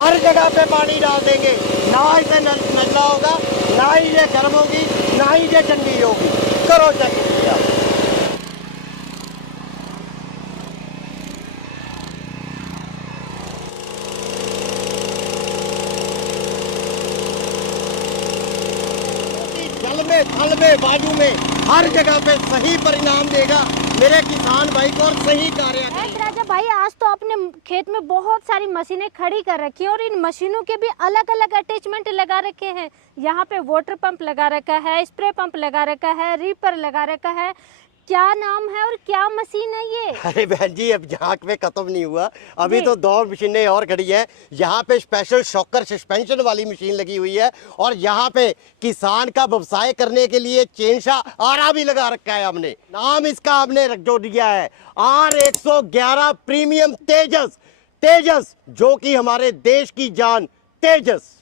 हर जगह पे पानी डाल देंगे, ना इसे नजला होगा, ना ही ये गर्म होगी, ना ही ये ठंडी होगी। करो चेक किया। जल में, थल में, बाजू में, हर जगह पे सही परिणाम देगा मेरे किसान भाई को और सही कार्य। राजा भाई, आज तो अपने खेत में बहुत सारी मशीनें खड़ी कर रखी है और इन मशीनों के भी अलग अलग अटैचमेंट लगा रखे हैं। यहाँ पे वाटर पंप लगा रखा है, स्प्रे पंप लगा रखा है, रीपर लगा रखा है। क्या नाम है और क्या मशीन है ये? अरे बहन जी, अब झांक में खत्म नहीं हुआ, अभी तो 2 मशीनें और खड़ी है। यहाँ पे स्पेशल शॉकर सस्पेंशन वाली मशीन लगी हुई है और यहाँ पे किसान का व्यवसाय करने के लिए चेनशा आरा भी लगा रखा है हमने। नाम इसका हमने जो दिया है R111 प्रीमियम तेजस। तेजस जो कि हमारे देश की जान तेजस।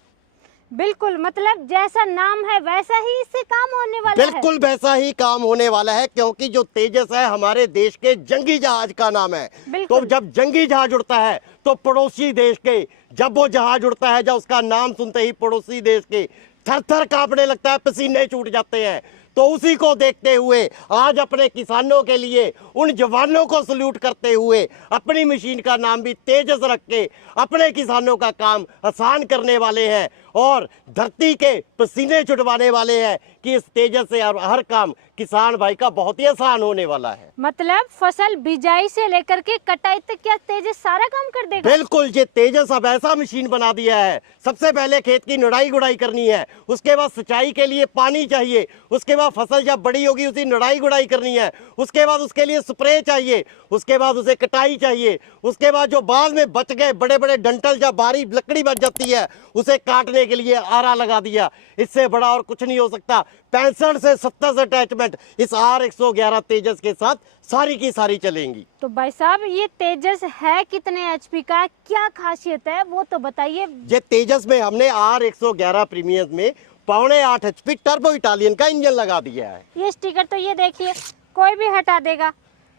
बिल्कुल, मतलब जैसा नाम है वैसा ही इससे काम होने वाला है। बिल्कुल वैसा ही काम होने वाला है, क्योंकि जो तेजस है हमारे देश के जंगी जहाज का नाम है। तो जब जंगी जहाज उड़ता है तो पड़ोसी देश के, जब वो जहाज उड़ता है, जब उसका नाम सुनते ही पड़ोसी देश के थर थर कांपने लगता है, पसीने छूट जाते हैं। तो उसी को देखते हुए आज अपने किसानों के लिए, उन जवानों को सल्यूट करते हुए अपनी मशीन का नाम भी तेजस रख के अपने किसानों का काम आसान करने वाले हैं और धरती के पसीने छुटवाने वाले हैं कि इस तेजस से हर काम किसान भाई का बहुत ही आसान होने वाला है। मतलब फसल बिजाई से लेकर के कटाई तक क्या तेजस सारा काम कर देगा? बिल्कुल, ये तेजस अब ऐसा मशीन बना दिया है। सबसे पहले खेत की निराई गुड़ाई करनी है, उसके बाद सिंचाई के लिए पानी चाहिए, उसके बाद फसल जब बड़ी होगी उसी निराई गुड़ाई करनी है, उसके बाद उसके लिए स्प्रे चाहिए, उसके बाद उसे कटाई चाहिए, उसके बाद जो बाद में बच गए बड़े बड़े डंठल, जब भारी लकड़ी बच जाती है उसे काटने के लिए आरा लगा दिया। इससे बड़ा और कुछ नहीं हो सकता। 65 से 70 अटैचमेंट इस R111 तेजस के साथ सारी की सारी चलेंगी। तो भाई साहब, ये तेजस है कितने HP का, क्या खासियत है वो तो बताइए। ये तेजस में हमने R111 प्रीमियम में 6.5 HP टर्बो इटालियन का इंजन लगा दिया है। ये स्टिकर तो ये देखिए कोई भी हटा देगा,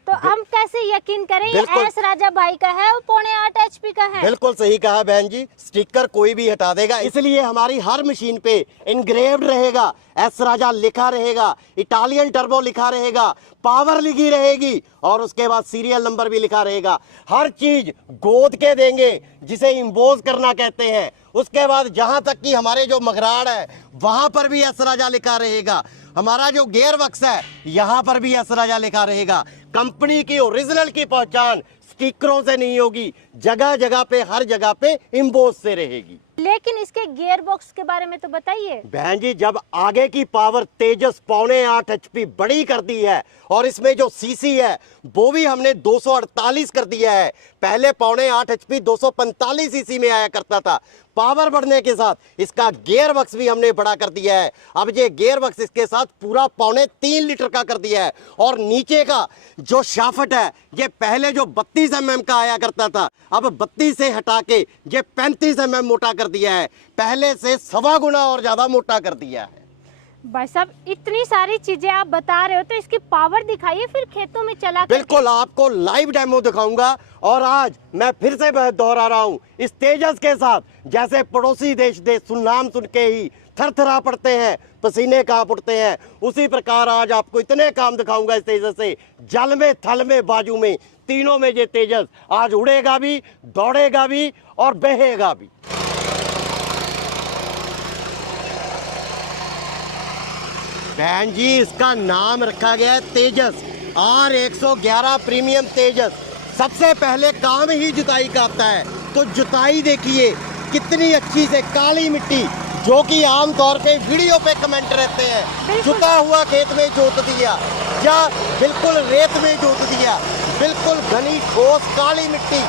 तो हम कैसे यकीन करें ये एस राजा भाई का है और 6.5 HP का है? बिल्कुल सही कहा बहन जी, स्टिकर कोई भी हटा देगा, इसलिए हमारी हर मशीन पे इनग्रेव्ड रहेगा, एस राजा लिखा रहेगा, इटालियन टर्बो लिखा रहेगा, पावर लिखी रहेगी और उसके बाद सीरियल नंबर भी लिखा रहेगा। हर चीज गोद के देंगे जिसे इम्बोज करना कहते हैं। उसके बाद जहां तक कि हमारे जो मगराड़ है वहां पर भी एस राजा लिखा रहेगा। हमारा जो गियर बक्स है यहाँ पर भी एस राजा लिखा रहेगा। कंपनी की ओरिजिनल की पहचान स्टिकरों से नहीं होगी, जगह जगह पे, हर जगह पे इम्बोज से रहेगी। लेकिन इसके गियर बॉक्स के बारे में तो बताइए। बहन जी, जब आगे की पावर तेजस 6.5 HP बड़ी कर दी है और इसमें जो सीसी है वो भी हमने 248 कर दिया है। पहले 6.5 HP 245 सीसी में आया करता था। पावर बढ़ने के साथ इसका गियर बक्स भी हमने बड़ा कर दिया है। अब ये गियर बक्स इसके साथ पूरा 3.25 लीटर का कर दिया है और नीचे का जो शाफ्ट है ये पहले जो 32 mm का आया करता था, अब 32 से हटा के ये 35 mm मोटा कर दिया है। पहले से 1.25 गुना और ज्यादा मोटा कर दिया है। भाई साहब, इतनी सारी चीजें आप बता रहे हो तो इसकी पावर दिखाइए फिर खेतों में चला कर। बिल्कुल, आपको लाइव डेमो दिखाऊंगा। और आज मैं फिर से दोहरा रहा हूं, इस तेजस के साथ जैसे पड़ोसी देश नाम सुन के ही थरथरा पड़ते हैं, पसीने कांप उठते हैं, उसी प्रकार आज आपको इतने काम दिखाऊंगा इस तेजस से। जल में, थल में, बाजू में, तीनों में ये तेजस आज उड़ेगा भी, दौड़ेगा भी और बहेगा भी। बहन जी, इसका नाम रखा गया है तेजस, R111 प्रीमियम तेजस। सबसे पहले काम ही जुताई का आता है, तो जुताई देखिए कितनी अच्छी से, काली मिट्टी जो कि आमतौर पे वीडियो पे कमेंट रहते हैं, जुता हुआ खेत में जोत दिया या बिल्कुल रेत में जोत दिया, बिल्कुल घनी ठोस काली मिट्टी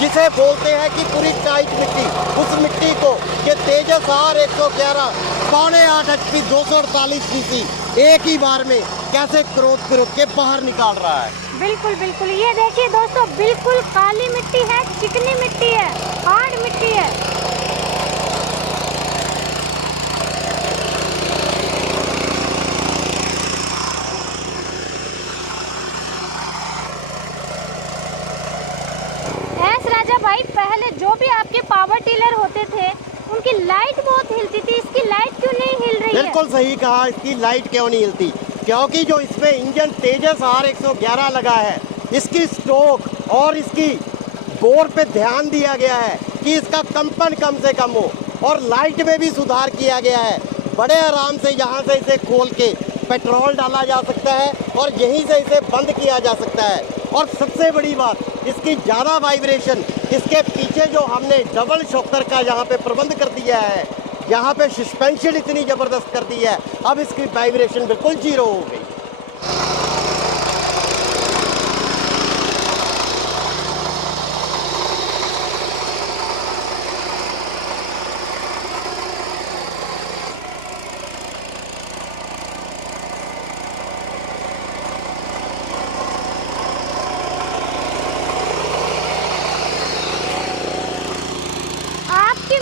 जिसे बोलते हैं कि पूरी टाइट मिट्टी, उस मिट्टी को ये तेजस R111 6.5 HP 248 सीसी एक ही बार में कैसे क्रोध के बाहर निकाल रहा है। बिल्कुल बिल्कुल, ये देखिए दोस्तों, बिल्कुल काली मिट्टी है, चिकनी मिट्टी है, हार्ड मिट्टी है। एस राजा भाई, पहले जो भी आपके पावर टिलर होते बिल्कुल सही कहा, इसकी लाइट क्यों नहीं हिलती, क्योंकि जो इसमें इंजन तेजस R111 लगा है, इसकी स्ट्रोक और इसकी बोर पे ध्यान दिया गया है कि इसका कंपन कम से कम हो, और लाइट में भी सुधार किया गया है। बड़े आराम से यहाँ से इसे खोल के पेट्रोल डाला जा सकता है और यहीं से इसे बंद किया जा सकता है। और सबसे बड़ी बात, इसकी ज़्यादा वाइब्रेशन, इसके पीछे जो हमने डबल शॉकर का यहाँ पे प्रबंध कर दिया है, यहाँ पे सस्पेंशन इतनी ज़बरदस्त कर दी है, अब इसकी वाइब्रेशन बिल्कुल जीरो हो गई।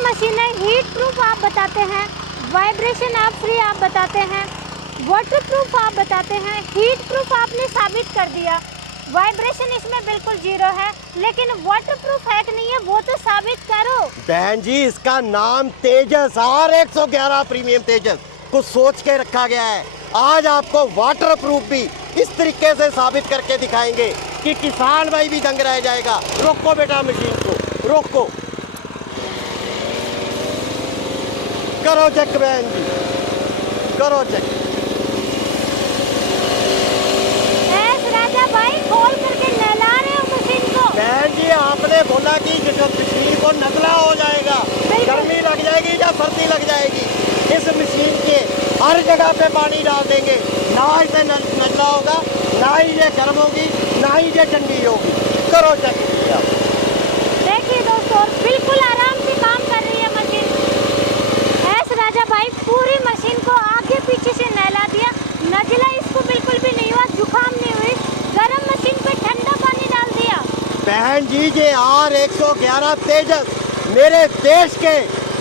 मशीनें हीट प्रूफ आप बताते हैं, वाइब्रेशन आप फ्री आप बताते हैं, वाटर प्रूफ आप बताते हैं, हीट प्रूफ आपने साबित कर दिया। वाइब्रेशन इसमें बिल्कुल जीरो है, लेकिन वाटर प्रूफ है कि नहीं है वो तो साबित करो। बहन जी, इसका नाम तेजस R111 प्रीमियम तेजस को सोच के रखा गया है। आज आपको वाटर प्रूफ भी इस तरीके से साबित करके दिखाएंगे कि किसान भाई भी दंग रह जाएगा। रोको बेटा मशीन को, रोको, करो चेक बहन जी, करो चेक। राजा भाई खोल करके नहला रहे हो मशीन को। बहन जी, आपने बोला कि मशीन को नगला हो जाएगा, गर्मी लग जाएगी या सर्दी लग जाएगी। इस मशीन के हर जगह पे पानी डाल देंगे, ना इसे नगला होगा, ना ही ये गर्म होगी, ना ही ये ठंडी होगी। करो चेक। देखिए दोस्तों, बिल्कुल आराम से काम कर रही है मशीन। राजा भाई पूरी मशीन को आगे पीछे से नहला दिया, नजला इसको बिल्कुल भी नहीं हुआ, जुकाम नहीं हुई, गरम मशीन पे ठंडा पानी डाल दिया। बहन जी, ये R111 तेजस मेरे देश के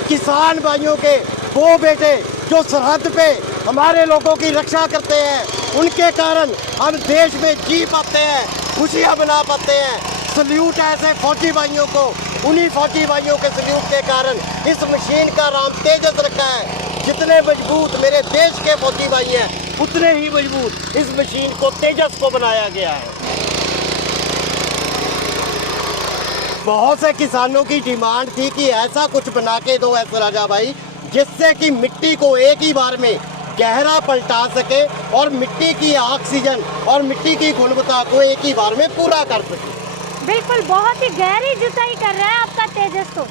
किसान भाइयों के वो बेटे जो सरहद पे हमारे लोगों की रक्षा करते हैं, उनके कारण हम देश में जी पाते हैं, खुशियाँ मना पाते हैं। सल्यूट है ऐसे फौजी भाइयों को, उन्हीं फौजी भाइयों के सल्यूट के कारण इस मशीन का नाम तेजस रखा है। जितने मजबूत मेरे देश के फौजी भाई हैं, उतने ही मजबूत इस मशीन को तेजस को बनाया गया है। बहुत से किसानों की डिमांड थी कि ऐसा कुछ बना के दो ऐसा राजा भाई, जिससे कि मिट्टी को एक ही बार में गहरा पलटा सके और मिट्टी की ऑक्सीजन और मिट्टी की गुणवत्ता को एक ही बार में पूरा कर सके। बिल्कुल, बहुत ही गहरी जुताई कर रहा है आपका तेजस तो।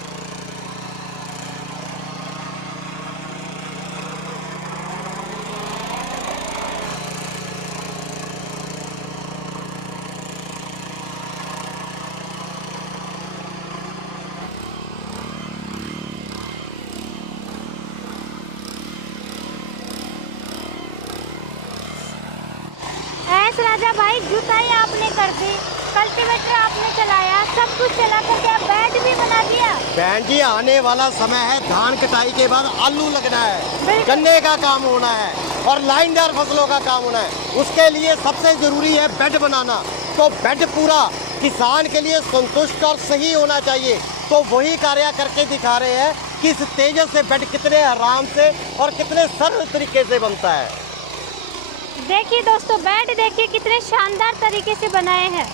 राजा भाई जुताई आपने कर दी, कल्टीवेटर आपने चलाया, सब कुछ चला करके आप बेड भी बना दिया। बहन जी, आने वाला समय है, धान कटाई के बाद आलू लगना है, गन्ने का काम होना है और लाइनदार फसलों का काम होना है। उसके लिए सबसे जरूरी है बेड बनाना। तो बेड पूरा किसान के लिए संतुष्ट और सही होना चाहिए। तो वही कार्य करके दिखा रहे हैं कि इस तेजस से बेड कितने आराम से और कितने सरल तरीके से बनता है। देखिए दोस्तों, बेड देखिए कितने शानदार तरीके से बनाए हैं।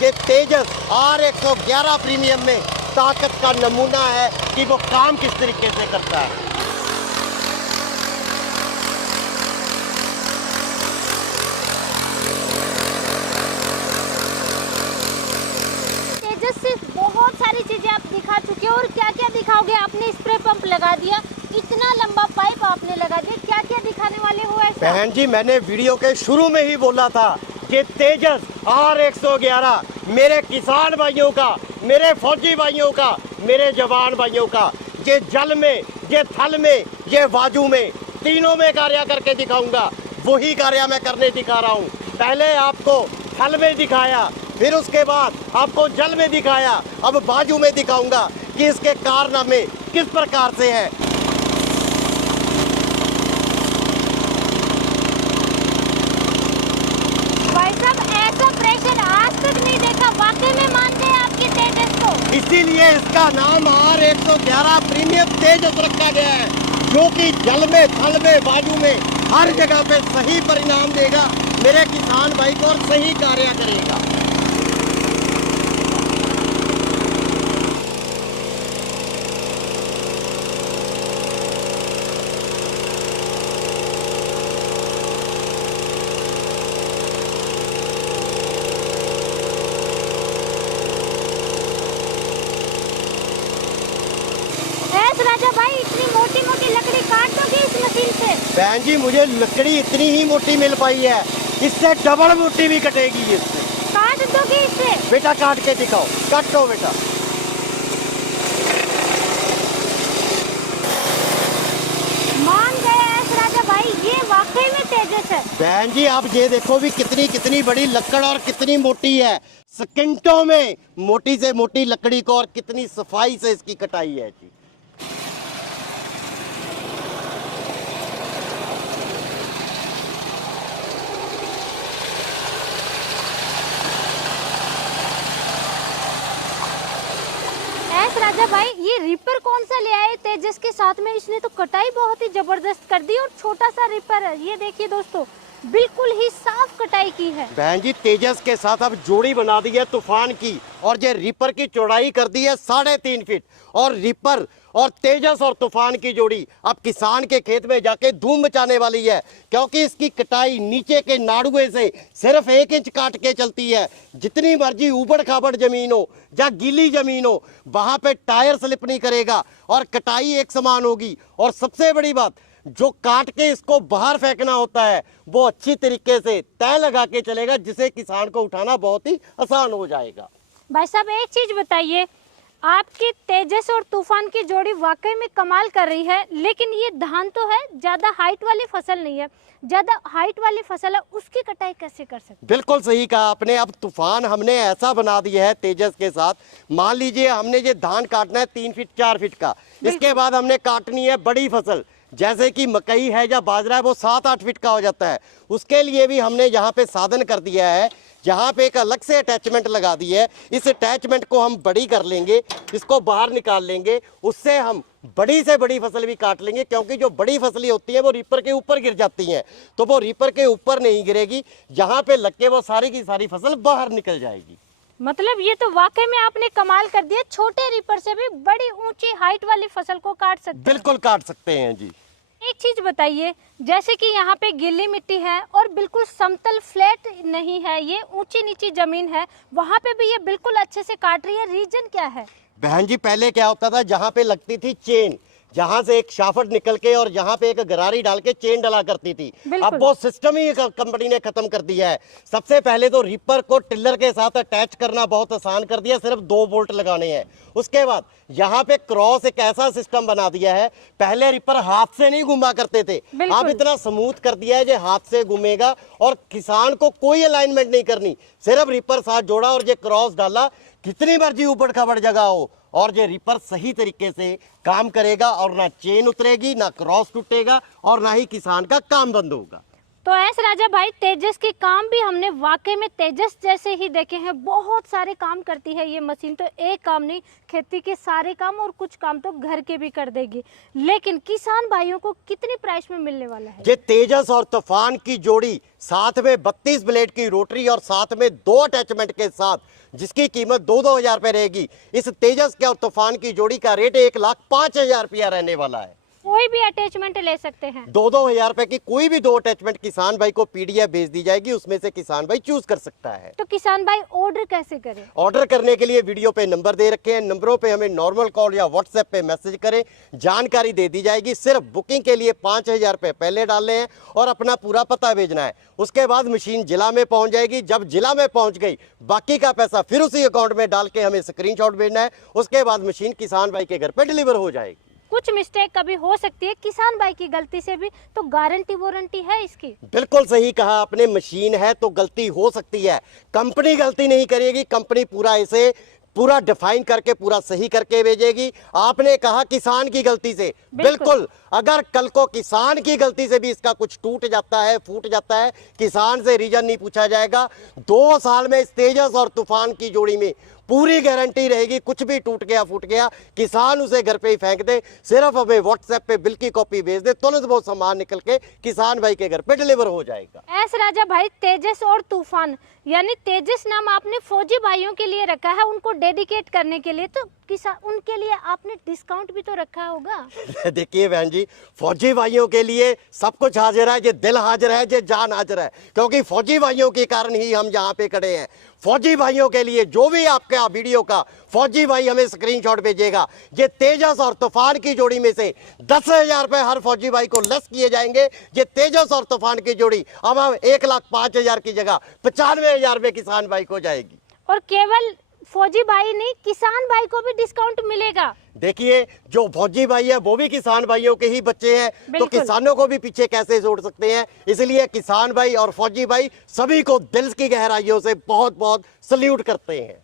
ये तेजस R111 प्रीमियम में ताकत का नमूना है कि वो काम किस तरीके से करता है। तेजस से बहुत सारी चीजें आप दिखा चुके हो, और क्या क्या दिखाओगे? आपने स्प्रे पंप लगा दिया, इतना लंबा पाइप आपने लगा दिया, क्या क्या दिखाने वाले हो ऐसा? बहन जी, मैंने वीडियो के शुरू में ही बोला था कि तेजस R111 मेरे किसान भाइयों का, मेरे फौजी भाइयों का, मेरे जवान भाइयों का, ये जल में, ये थल में, ये वायु में, तीनों में कार्य करके दिखाऊंगा। वही कार्य मैं करने दिखा रहा हूँ। पहले आपको थल में दिखाया, फिर उसके बाद आपको जल में दिखाया, अब वायु में दिखाऊंगा कि इसके कारनामे किस प्रकार से है। इसीलिए इसका नाम R111 प्रीमियम तेजस रखा गया है। जो कि जल में, थल में, वायु में हर जगह पे सही परिणाम देगा मेरे किसान भाई को और सही कार्य करेगा। राजा भाई इतनी मोटी मोटी लकड़ी काट दोगे इस मशीन से? बहन जी मुझे लकड़ी इतनी ही मोटी मिल पाई है, इससे डबल मोटी भी कटेगी इससे। काट दोगे इससे? बेटा काट के दिखाओ, काटो बेटा। मान गए ऐस राजा भाई, ये वाकई में तेजस है। बहन जी आप ये देखो भी कितनी कितनी बड़ी लकड़ और कितनी मोटी है। सेकंडों में मोटी से मोटी लकड़ी को और कितनी सफाई से इसकी कटाई है जी। राजा भाई ये रीपर कौन सा ले आए तेजस के साथ में? इसने तो कटाई बहुत ही जबरदस्त कर दी और छोटा सा रीपर है, ये देखिए दोस्तों बिल्कुल ही साफ कटाई की है। बहन जी तेजस के साथ अब जोड़ी बना दी है तूफान की, और ये रीपर की चौड़ाई कर दी है 3.5 फीट। और रीपर और तेजस और तूफान की जोड़ी अब किसान के खेत में जाके धूम मचाने वाली है, क्योंकि इसकी कटाई नीचे के नाड़ुए से सिर्फ 1 इंच काट के चलती है। जितनी मर्जी ऊबड़ खाबड़ जमीन हो या गीली जमीन हो, वहां पे टायर स्लिप नहीं करेगा और कटाई एक समान होगी। और सबसे बड़ी बात, जो काट के इसको बाहर फेंकना होता है वो अच्छी तरीके से तय लगा के चलेगा, जिसे किसान को उठाना बहुत ही आसान हो जाएगा। भाई साहब एक चीज बताइए, आपकी तेजस और तूफान की जोड़ी वाकई में कमाल कर रही है, लेकिन ये धान तो है, ज्यादा हाइट वाली फसल नहीं है। ज्यादा हाइट वाली फसल है, उसकी कटाई कैसे कर सकते? बिल्कुल सही कहा आपने। अब तूफान हमने ऐसा बना दिया है तेजस के साथ, मान लीजिए हमने ये धान काटना है 3 फीट 4 फीट का, इसके बाद हमने काटनी है बड़ी फसल जैसे कि मकई है या बाजरा है, वो 7-8 फीट का हो जाता है। उसके लिए भी हमने यहाँ पे साधन कर दिया है, यहाँ पे एक अलग से अटैचमेंट लगा दी है। इस अटैचमेंट को हम बड़ी कर लेंगे, इसको बाहर निकाल लेंगे, उससे हम बड़ी से बड़ी फसल भी काट लेंगे, क्योंकि जो बड़ी फसलें होती है वो रीपर के ऊपर गिर जाती हैं, तो वो रीपर के ऊपर नहीं गिरेगी, यहाँ पे लग के वो सारी की सारी फसल बाहर निकल जाएगी। मतलब ये तो वाकई में आपने कमाल कर दिया, छोटे रीपर से भी बड़ी ऊंची हाइट वाली फसल को काट सकते हैं। बिल्कुल काट सकते हैं जी। एक चीज बताइए, जैसे कि यहाँ पे गीली मिट्टी है और बिल्कुल समतल फ्लैट नहीं है, ये ऊंची नीची जमीन है, वहाँ पे भी ये बिल्कुल अच्छे से काट रही है, रीजन क्या है? बहन जी पहले क्या होता था, जहाँ पे लगती थी चेन, जहाँ से एक शाफट निकल के और यहाँ पे एक गरारी डाल के चेन डला करती थी, अब वो सिस्टम ही कंपनी ने खत्म कर दिया है। सबसे पहले तो रीपर को टिल्लर के साथ अटैच करना बहुत आसान कर दिया, सिर्फ 2 बोल्ट लगाने हैं। उसके बाद यहाँ पे क्रॉस एक ऐसा सिस्टम बना दिया है, पहले रीपर हाथ से नहीं घुमा करते थे, अब इतना स्मूथ कर दिया है जो हाथ से घूमेगा और किसान को कोई अलाइनमेंट नहीं करनी, सिर्फ रीपर साथ जोड़ा और ये क्रॉस डाला, कितनी मर्जी ऊबड़ खाबड़ जगह हो और ये रीपर सही तरीके से काम करेगा, और ना चेन उतरेगी, ना क्रॉस टूटेगा, और ना ही किसान का काम बंद होगा। तो ऐसे राजा भाई तेजस के काम भी हमने वाकई में तेजस जैसे ही देखे हैं, बहुत सारे काम करती है ये मशीन, तो एक काम नहीं, खेती के सारे काम और कुछ काम तो घर के भी कर देगी। लेकिन किसान भाइयों को कितनी प्राइस में मिलने वाला है? ये तेजस और तूफान की जोड़ी, साथ में 32 ब्लेड की रोटरी और साथ में 2 अटैचमेंट के साथ, जिसकी कीमत 2-2 हज़ार रुपये रहेगी। इस तेजस के और तूफान की जोड़ी का रेट 1,05,000 रुपया रहने वाला है। कोई भी अटैचमेंट ले सकते हैं। 2-2 हज़ार रुपए की कोई भी 2 अटैचमेंट किसान भाई को पीडीएफ भेज दी जाएगी, उसमें से किसान भाई चूज कर सकता है। तो किसान भाई ऑर्डर कैसे करें? ऑर्डर करने के लिए वीडियो पे नंबर दे रखे हैं, नंबरों पे हमें नॉर्मल कॉल या व्हाट्सएप पे मैसेज करें, जानकारी दे दी जाएगी। सिर्फ बुकिंग के लिए 5,000 रुपये पहले डालने हैं और अपना पूरा पता भेजना है। उसके बाद मशीन जिला में पहुंच जाएगी। जब जिला में पहुंच गई, बाकी का पैसा फिर उसी अकाउंट में डाल के हमें स्क्रीनशॉट भेजना है। उसके बाद मशीन किसान भाई के घर पे डिलीवर हो जाएगी। कुछ मिस्टेक कभी हो सकती है किसान भाई की गलती से भी, तो गारंटी वारंटी है इसकी? बिल्कुल सही कहा आपने, मशीन है तो गलती हो सकती है, कंपनी गलती नहीं करेगी, कंपनी पूरा इसे पूरा डिफाइन करके पूरा सही करके भेजेगी। आपने कहा किसान की गलती से, बिल्कुल अगर कल को किसान की गलती से भी इसका कुछ टूट जाता है, फूट जाता है, किसान से रीजन नहीं पूछा जाएगा। 2 साल में इस तेजस और तूफान की जोड़ी में पूरी गारंटी रहेगी, कुछ भी टूट गया फूट गया किसान उसे घर पे ही फेंक दे, सिर्फ हमें व्हाट्सएप पे बिल की कॉपी भेज दे, तुरंत वो सामान निकल के किसान भाई के घर पे डिलीवर हो जाएगा। एस राजा भाई, तेजस और तूफान, यानी तेजस नाम आपने फौजी भाइयों के लिए रखा है, उनको डेडिकेट करने के लिए, तो किसान उनके लिए आपने डिस्काउंट भी तो रखा होगा। देखिए बहन जी, फौजी भाइयों के लिए सब कुछ हाजिर है, जो दिल हाजिर है, जो जान हाजिर है, क्योंकि फौजी भाइयों के कारण ही हम यहाँ पे खड़े हैं। फौजी भाइयों के लिए जो भी आपका वीडियो का फौजी भाई हमें स्क्रीनशॉट भेजेगा, ये तेजस और तूफान की जोड़ी में से 10,000 रुपए हर फौजी भाई को लेस किए जाएंगे। ये तेजस और तूफान की जोड़ी अब हम 1,05,000 की जगह 95,000 रुपए किसान भाई को जाएगी। और केवल फौजी भाई नहीं, किसान भाई को भी डिस्काउंट मिलेगा। देखिए, जो फौजी भाई है वो भी किसान भाइयों के ही बच्चे हैं, तो बिल्कुल। किसानों को भी पीछे कैसे छोड़ सकते हैं। इसलिए किसान भाई और फौजी भाई सभी को दिल की गहराइयों से बहुत बहुत सल्यूट करते हैं।